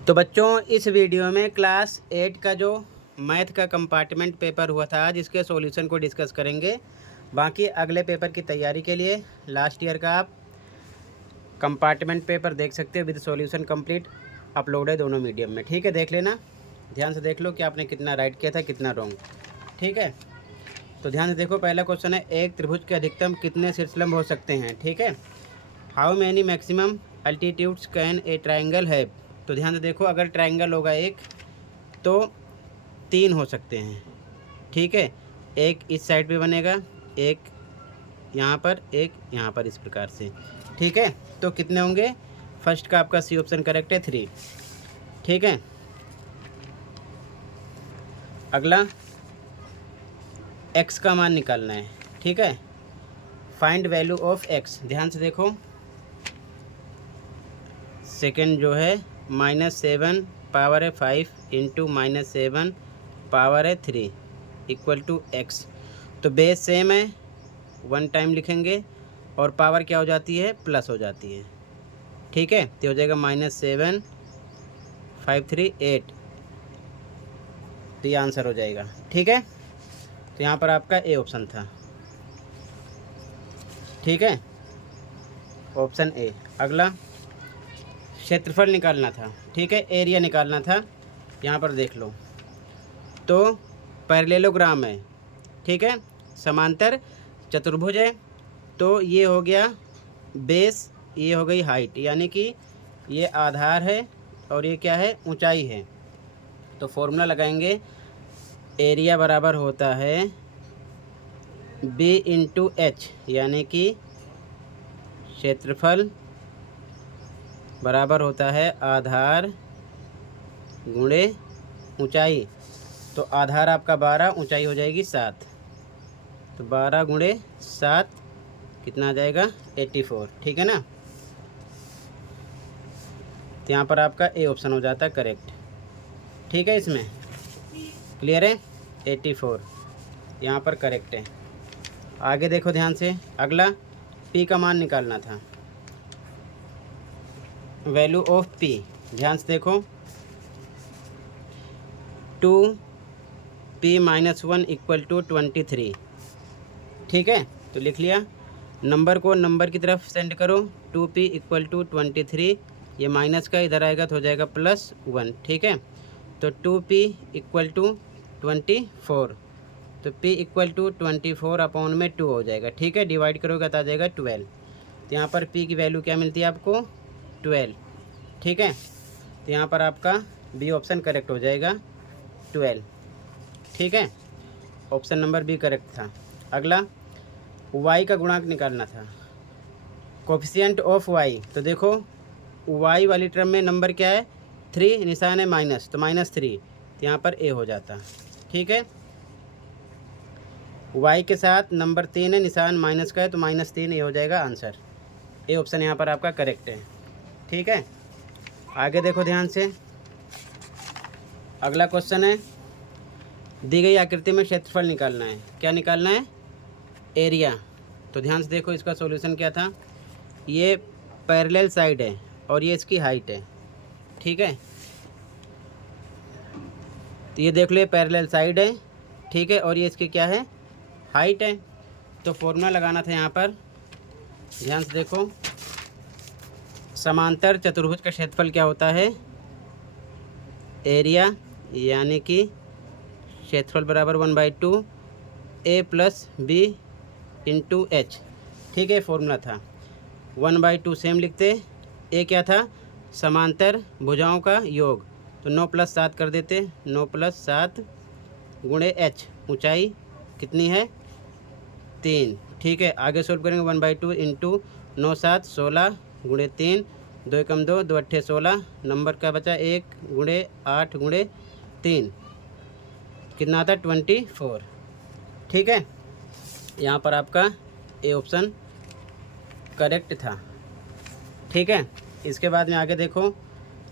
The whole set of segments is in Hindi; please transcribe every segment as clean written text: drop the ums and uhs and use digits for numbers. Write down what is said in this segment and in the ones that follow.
तो बच्चों इस वीडियो में क्लास 8 का जो मैथ का कंपार्टमेंट पेपर हुआ था आज इसके सॉल्यूशन को डिस्कस करेंगे। बाकी अगले पेपर की तैयारी के लिए लास्ट ईयर का आप कंपार्टमेंट पेपर देख सकते हो विद सॉल्यूशन कंप्लीट अपलोड है दोनों मीडियम में। ठीक है, देख लेना, ध्यान से देख लो कि आपने कितना राइट किया था कितना रॉन्ग। ठीक है, तो ध्यान से देखो, पहला क्वेश्चन है एक त्रिभुज के अधिकतम कितने शीर्षलंब हो सकते हैं। ठीक है, how many maximum altitudes can a triangle है। तो ध्यान से देखो, अगर ट्राइंगल होगा एक तो 3 हो सकते हैं। ठीक है, एक इस साइड पे बनेगा, एक यहाँ पर, एक यहाँ पर, इस प्रकार से। ठीक है, तो कितने होंगे? फर्स्ट का आपका सी ऑप्शन करेक्ट है, 3। ठीक है, अगला एक्स का मान निकालना है। ठीक है, फाइंड वैल्यू ऑफ एक्स। ध्यान से देखो, सेकेंड जो है -7 पावर है 5 इंटू -7 पावर है 3 इक्वल टू एक्स। तो बेस सेम है, 1 टाइम लिखेंगे और पावर क्या हो जाती है? प्लस हो जाती है। ठीक है, तो हो जाएगा -7 5 3 8। तो ये आंसर हो जाएगा। ठीक है, तो यहाँ पर आपका ए ऑप्शन था। ठीक है, ऑप्शन ए। अगला क्षेत्रफल निकालना था। ठीक है, एरिया निकालना था। यहाँ पर देख लो, तो पैरेललोग्राम है। ठीक है, समांतर चतुर्भुज है। तो ये हो गया बेस, ये हो गई हाइट, यानी कि ये आधार है और ये क्या है? ऊंचाई है। तो फॉर्मूला लगाएंगे, एरिया बराबर होता है बी इंटू एच, यानी कि क्षेत्रफल बराबर होता है आधार गुणे ऊंचाई। तो आधार आपका 12, ऊंचाई हो जाएगी 7। तो 12 गुणे 7 कितना आ जाएगा? 84। ठीक है ना, तो यहाँ पर आपका ए ऑप्शन हो जाता है करेक्ट। ठीक है, इसमें क्लियर है, 84 यहाँ पर करेक्ट है। आगे देखो ध्यान से, अगला पी का मान निकालना था, वैल्यू ऑफ पी। ध्यान से देखो, 2p-1 इक्वल टू 23। ठीक है, तो लिख लिया, नंबर को नंबर की तरफ सेंड करो। 2p इक्वल टू 23, ये माइनस का इधर आएगा तो हो जाएगा +1। ठीक है, तो 2p इक्वल टू 24, तो p इक्वल टू 24 अपॉन में 2 हो जाएगा। ठीक है, डिवाइड करोगे तो आ जाएगा 12। तो यहाँ पर p की वैल्यू क्या मिलती है आपको? 12। ठीक है, तो यहाँ पर आपका बी ऑप्शन करेक्ट हो जाएगा, 12। ठीक है, ऑप्शन नंबर बी करेक्ट था। अगला y का गुणांक निकालना था, कोफिशिएंट ऑफ y। तो देखो, y वाली टर्म में नंबर क्या है? 3, निशान है माइनस, तो -3, तो यहाँ पर ए हो जाता। ठीक है, y के साथ नंबर 3 है, निशान माइनस का है, तो -3, ये हो जाएगा आंसर। ए ऑप्शन यहाँ पर आपका करेक्ट है। ठीक है, आगे देखो ध्यान से, अगला क्वेश्चन है, दी गई आकृति में क्षेत्रफल निकालना है। क्या निकालना है? एरिया। तो ध्यान से देखो, इसका सॉल्यूशन क्या था? ये पैरेलल साइड है और ये इसकी हाइट है। ठीक है, तो ये देख लो, ये पैरेलल साइड है। ठीक है, और ये इसकी क्या है? हाइट है। तो फॉर्मूला लगाना था यहाँ पर, ध्यान से देखो, समांतर चतुर्भुज का क्षेत्रफल क्या होता है? एरिया, यानी कि क्षेत्रफल बराबर 1/2 a plus B into H. ठीक है, फॉर्मूला था 1/2 सेम लिखते। ए क्या था? समांतर भुजाओं का योग, तो 9 + 7 कर देते, 9 + 7 गुणे एच, ऊंचाई कितनी है? 3। ठीक है, आगे सोल्व करेंगे, 1/2 इंटू 9 7 16 गुणे 3, 2 एकम 2, 2 अट्ठे 16, नंबर का बचा 1 गुणे 8 गुणे 3, कितना आता है? 24। ठीक है, यहाँ पर आपका ए ऑप्शन करेक्ट था। ठीक है, इसके बाद में आगे देखो,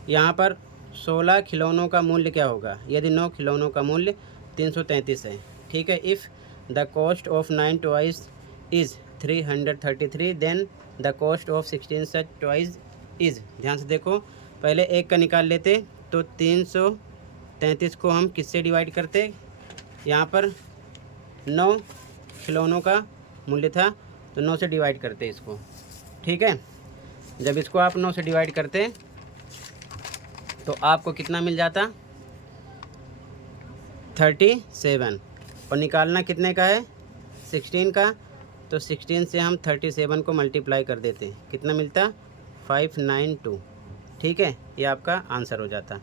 यहाँ पर 16 खिलौनों का मूल्य क्या होगा यदि 9 खिलौनों का मूल्य 333 है। ठीक है, if the cost of 9 toys is 333 then the cost of 16 such toys is. ध्यान से देखो, पहले एक का निकाल लेते, तो 333 को हम किससे डिवाइड करते, यहाँ पर 9 खिलौनों का मूल्य था तो 9 से डिवाइड करते इसको। ठीक है, जब इसको आप 9 से डिवाइड करते तो आपको कितना मिल जाता, 37। और निकालना कितने का है, 16 का। तो 16 से हम 37 को मल्टीप्लाई कर देते, कितना मिलता, 592। ठीक है, ये आपका आंसर हो जाता।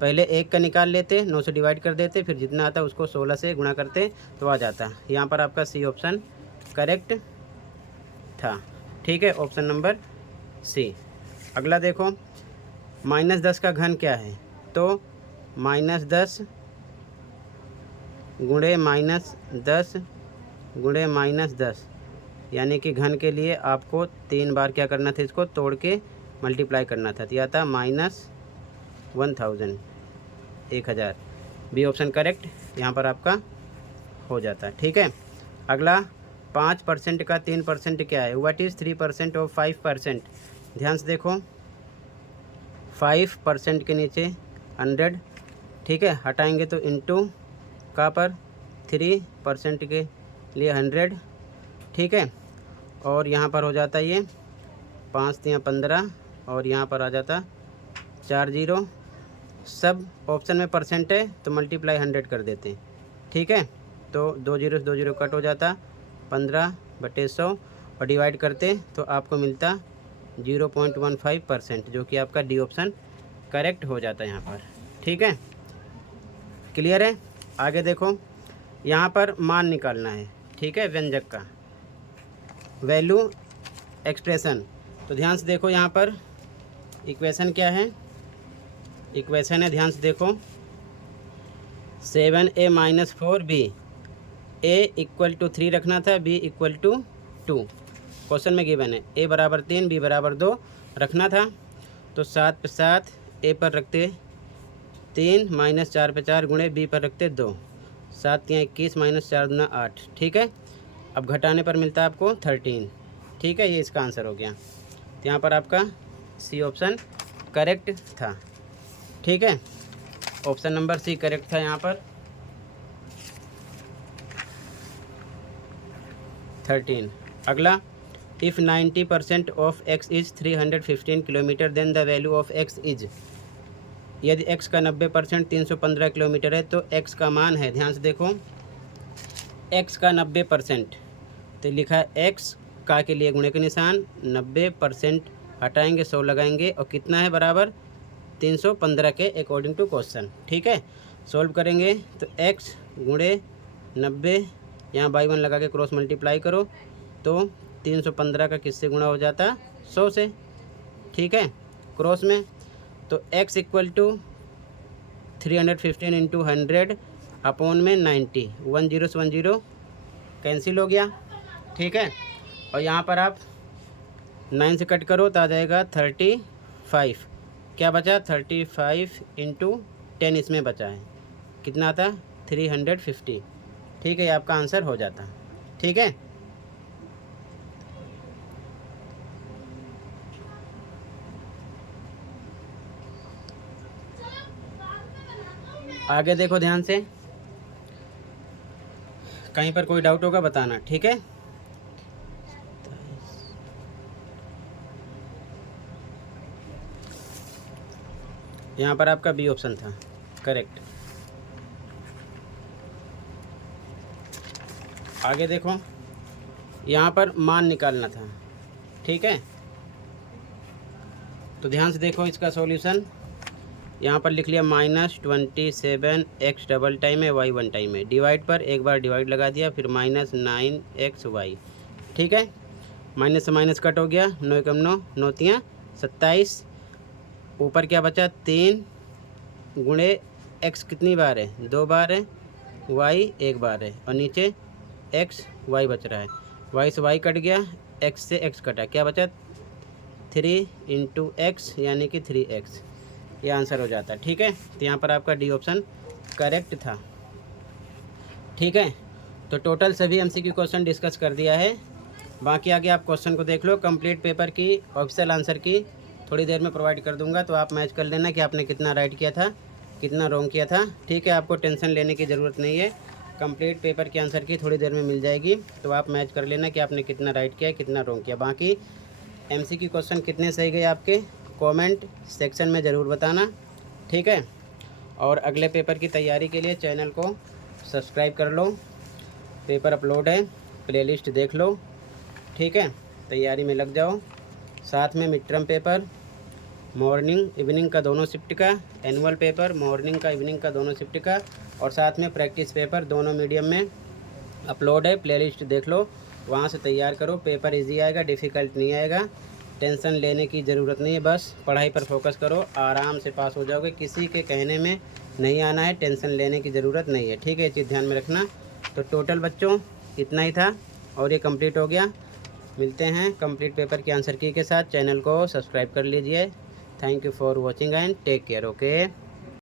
पहले एक का निकाल लेते, 9 से डिवाइड कर देते, फिर जितना आता उसको 16 से गुणा करते तो आ जाता। यहाँ पर आपका सी ऑप्शन करेक्ट था। ठीक है, ऑप्शन नंबर सी। अगला देखो, -10 का घन क्या है, तो -10 गुणे -10 गुणे -10, यानी कि घन के लिए आपको 3 बार क्या करना था, इसको तोड़ के मल्टीप्लाई करना था। तो यह था -1000, 1000। बी ऑप्शन करेक्ट यहाँ पर आपका हो जाता। ठीक है, अगला 5% का 3% क्या है, व्हाट इज़ 3% ऑफ 5%। ध्यान से देखो, 5% के नीचे 100, ठीक है, हटाएंगे तो इंटू का पर 3% के लिए 100। ठीक है, और यहाँ पर हो जाता ये 5 या 15, और यहाँ पर आ जाता 4 0। सब ऑप्शन में परसेंट है तो मल्टीप्लाई 100 कर देते। ठीक है, तो 2 0 से 2 0 कट हो जाता, 15/100, और डिवाइड करते तो आपको मिलता 0.15%, जो कि आपका डी ऑप्शन करेक्ट हो जाता है यहाँ पर। ठीक है, क्लियर है। आगे देखो, यहाँ पर मान निकालना है। ठीक है, व्यंजक का वैल्यू एक्सप्रेशन। तो ध्यान से देखो, यहाँ पर इक्वेशन क्या है, इक्वेशन है, ध्यान से देखो, 7a - 4b, a = 3 रखना था, b = 2। क्वेश्चन में गिवन है a = 3 b = 2 रखना था। तो 7 पे 7 a पर रखते 3 - 4 पे 4 गुणे b पर रखते 2, 7 या 21 - 4 दूना 8। ठीक है, अब घटाने पर मिलता है आपको 13। ठीक है, ये इसका आंसर हो गया। तो यहाँ पर आपका सी ऑप्शन करेक्ट था। ठीक है, ऑप्शन नंबर सी करेक्ट था यहाँ पर 13। अगला, if 90% of x is 315 kilometre then the value of x is. यदि x का 90% 315 किलोमीटर है तो x का मान है, ध्यान से देखो, x का 90%, तो लिखा है x का के लिए गुणे के निशान, 90% हटाएंगे 100 लगाएंगे, और कितना है बराबर 315 के अकॉर्डिंग टू क्वेश्चन। ठीक है, सॉल्व करेंगे तो x गुणे 90, यहाँ बाई 1 लगा के क्रॉस मल्टीप्लाई करो तो 315 का किससे गुणा हो जाता, 100 से। ठीक है, क्रॉस में तो x = 315 × 100 अपॉन में 90, 1 0 से 1 0 कैंसिल हो गया। ठीक है, और यहाँ पर आप 9 से कट करो तो आ जाएगा 35। क्या बचा, 35 × 10 इसमें बचा है, कितना था, 350। ठीक है, ये आपका आंसर हो जाता। ठीक है, आगे देखो ध्यान से, कहीं पर कोई डाउट होगा बताना। ठीक है, यहाँ पर आपका बी ऑप्शन था करेक्ट। आगे देखो, यहाँ पर मान निकालना था। ठीक है, तो ध्यान से देखो इसका सॉल्यूशन, यहाँ पर लिख लिया -27 x डबल टाइम है, y 1 टाइम है, डिवाइड पर एक बार डिवाइड लगा दिया, फिर -9xy। ठीक है, माइनस से माइनस कट हो गया, 9 × 9 9 3 27, ऊपर क्या बचा 3 गुणे x कितनी बार है, 2 बार है, y 1 बार है, और नीचे x y बच रहा है, y से y कट गया, x से x कटा, क्या बचा 3 × x यानी कि 3x, ये आंसर हो जाता है। ठीक है, तो यहाँ पर आपका डी ऑप्शन करेक्ट था। ठीक है, तो टोटल सभी MCQ क्वेश्चन डिस्कस कर दिया है, बाकी आगे आप क्वेश्चन को देख लो। कंप्लीट पेपर की ऑफिशियल आंसर की थोड़ी देर में प्रोवाइड कर दूंगा, तो आप मैच कर लेना कि आपने कितना राइट किया था, कितना रॉन्ग किया था। ठीक है, आपको टेंशन लेने की ज़रूरत नहीं है, कंप्लीट पेपर की आंसर की थोड़ी देर में मिल जाएगी, तो आप मैच कर लेना कि आपने कितना राइट किया, कितना रॉन्ग किया। बाकी MCQ क्वेश्चन कितने सही गए आपके कमेंट सेक्शन में ज़रूर बताना। ठीक है, और अगले पेपर की तैयारी के लिए चैनल को सब्सक्राइब कर लो, पेपर अपलोड है, प्लेलिस्ट देख लो। ठीक है, तैयारी में लग जाओ। साथ में mid term paper morning evening का दोनों शिफ्ट का, एनुअल पेपर मॉर्निंग का इवनिंग का दोनों शिफ्ट का, और साथ में प्रैक्टिस पेपर दोनों मीडियम में अपलोड है, प्लेलिस्ट देख लो, वहाँ से तैयार करो। पेपर इजी आएगा, डिफ़िकल्ट नहीं आएगा, टेंशन लेने की ज़रूरत नहीं है, बस पढ़ाई पर फोकस करो, आराम से पास हो जाओगे। किसी के कहने में नहीं आना है, टेंशन लेने की ज़रूरत नहीं है। ठीक है, ये चीज़ ध्यान में रखना। तो टोटल बच्चों इतना ही था और ये कंप्लीट हो गया। मिलते हैं कंप्लीट पेपर की आंसर की के साथ। चैनल को सब्सक्राइब कर लीजिए। Thank you for watching and take care. Okay.